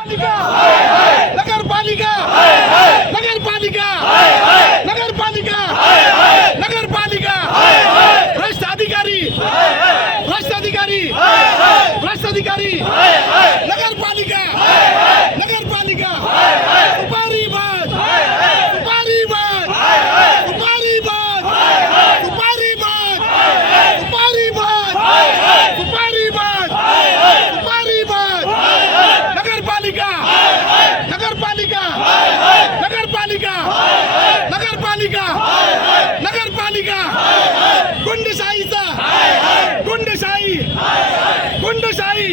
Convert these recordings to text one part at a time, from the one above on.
पालिका नगरपालिका नगरपालिका नगरपालिका नगरपालिका भ्रष्ट अधिकारी भ्रष्ट अधिकारी भ्रष्ट अधिकारी नगरपालिका नगरपालिका सुपारी बाज सुपारी बाज सुपारी बाज सुपारी बाज सुपारी बाज सुपारी बाज सुपारी बाज नगरपालिका नगरपालिका नगरपालिका नगरपालिका नगरपालिका गुंडशाहीचा गुंडशाही गुंडशाही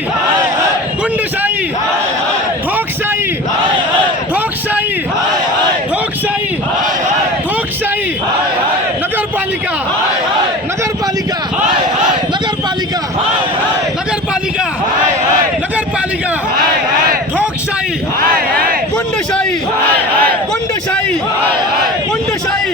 गुंडशाही ठोकशाही ठोकशाही ठोकशाही ठोकशाही नगरपालिका नगरपालिका नगरपालिका नगरपालिका नगरपालिका ठोकशाही गुंडशाही गुंडशाही गुंडशाही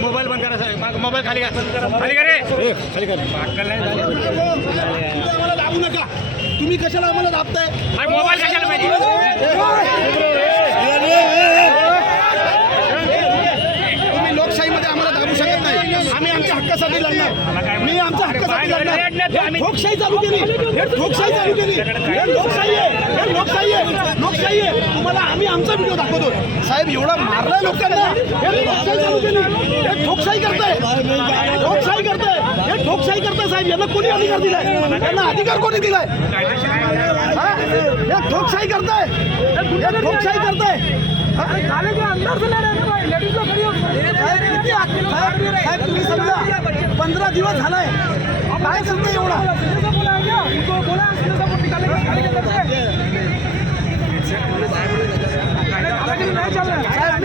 मोबाईल बंद करा साहेब मोबाईल खाली का खाली करे खाली कर आम्हाला दाबू नका तुम्ही कशाला आम्हाला दाबताय मोबाईल कशाला पाहिजे तुम्ही लोकशाहीमध्ये आम्हाला दाबू शकत नाही आम्ही आमच्या हक्कासाठी लढणार मी आमच्या हक्कासाठी लढणार लोकशाही चालू केली लोकशाही चालू केली लोकशाही आहे लोकशाही आहे लोकशाही आहे तुम्हाला आम्ही आमचा व्हिडिओ दाखवतो साहेब एवढा मारलाय लोकांना हे लोकशाही चालू केली हे ठोकशाही करताय ठोकशाही करताय हे ठोकशाही करताय साहेब यांना कोणी अधिकार दिलाय यांना अधिकार कोणी दिलाय हे ठोकशाही करताय हे ठोकशाही करताय साहेब तुम्ही समजा 15 दिवस झालाय काय करते एवढा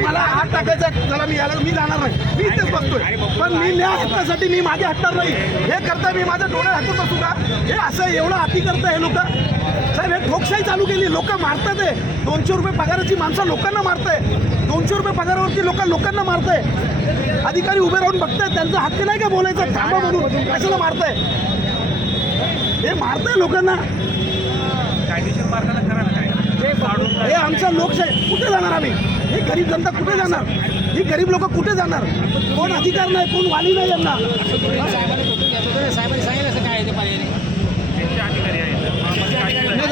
मला हात टाकायचा चला मी याला मी जाणार नाही मी इथेच बसतोय पण मी न्याय हक्कासाठी मी मागे हटणार नाही हे करताय मी माझ्या डोळ्यात हातच असू का हे असं एवढं हाती करताय हे लोक साहेब हे ठोकशाही चालू केली लोक मारतात आहे 200 रुपये पगाराची माणसं लोकांना मारताय 200 रुपये पगारावरती लोकांना मारताय अधिकारी उभे राहून बघताय त्यांचा हक्क नाही का बोलायचा थांबा म्हणून कशाला मारताय हे मारताय लोकांना कायदेशीर मार्गाने करा ना हे आमचा लोकशाही कुठे जाणार आम्ही ही गरीब जनता कुठे जाणार ही गरीब लोक कुठे जाणार कोण अधिकार नाही कोण वाली नाही यांना साहेबांनी सांगितलं असं काय आहे ते पर्याय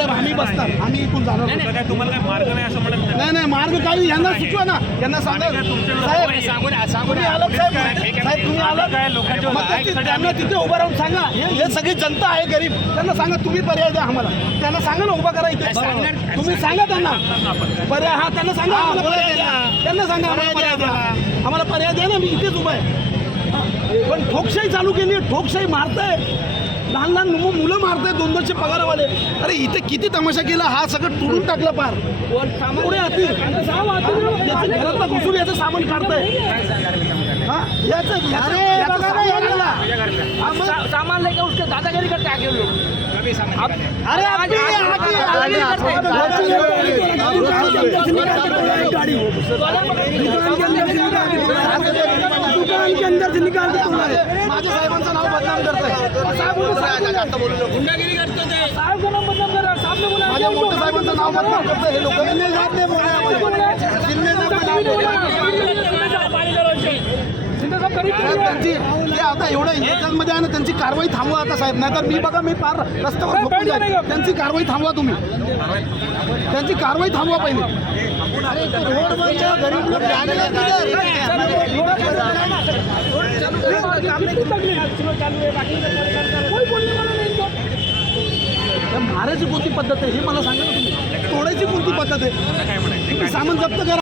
आम्ही बसतात आम्ही इथून जाणार नाही. काय तुम्हाला काय मार्ग नाही असं म्हणत नाही नाही मार्ग काही यांना सुचवा ना यांना सांगा साहेब तुम्ही आलात साहेब साहेब तुम्ही आलात मग त्यांना तिथे उभं राहून सांगा हे सगळी जनता आहे गरीब त्यांना सांगा तुम्ही पर्याय द्या आम्हाला त्यांना सांगा ना उभा करा इथे तुम्ही सांगा त्यांना पर्याय हा त्यांना सांगा आम्हाला पर्याय द्या त्यांना सांगा आम्हाला पर्याय द्या आम्हाला पर्याय द्या ना मी इथेच उभा आहे पण ठोकशाही चालू केली आहे ठोकशाही मारताय लहान लहान मुलं मारताय 200 पगारवाले अरे इथे किती तमाशा केला हा सगळं तोडून टाकला पार पुढे हाती घरातला घुसून याचं सामान काढताय हा सामान लेके उसके दादागिरी करते आगे लोग अरे दुकान के अंदर से निकाल के माझ्या साहेबांचं नाव बदनाम करताय गुंडागिरी करते थे साहब का नाम बदनाम कर रहा साहब ने बोला माझ्या मोठ्या साहेबांचं नाव बदनाम करताय हे लोक साहेब त्यांची हे आता एवढं याच्यामध्ये आहे ना त्यांची कारवाई थांबवा आता साहेब नाहीतर मी बघा मी पार रस्त्यावर झोपून जाईन. त्यांची कारवाई थांबवा तुम्ही त्यांची कारवाई थांबवा पहिले रोडवरच्या गरीब लोक मारायची कोणती पद्धत आहे हे मला सांगा ना तुम्ही तोडायची कोणती पद्धत आहे तुम्ही सामान जप्त करा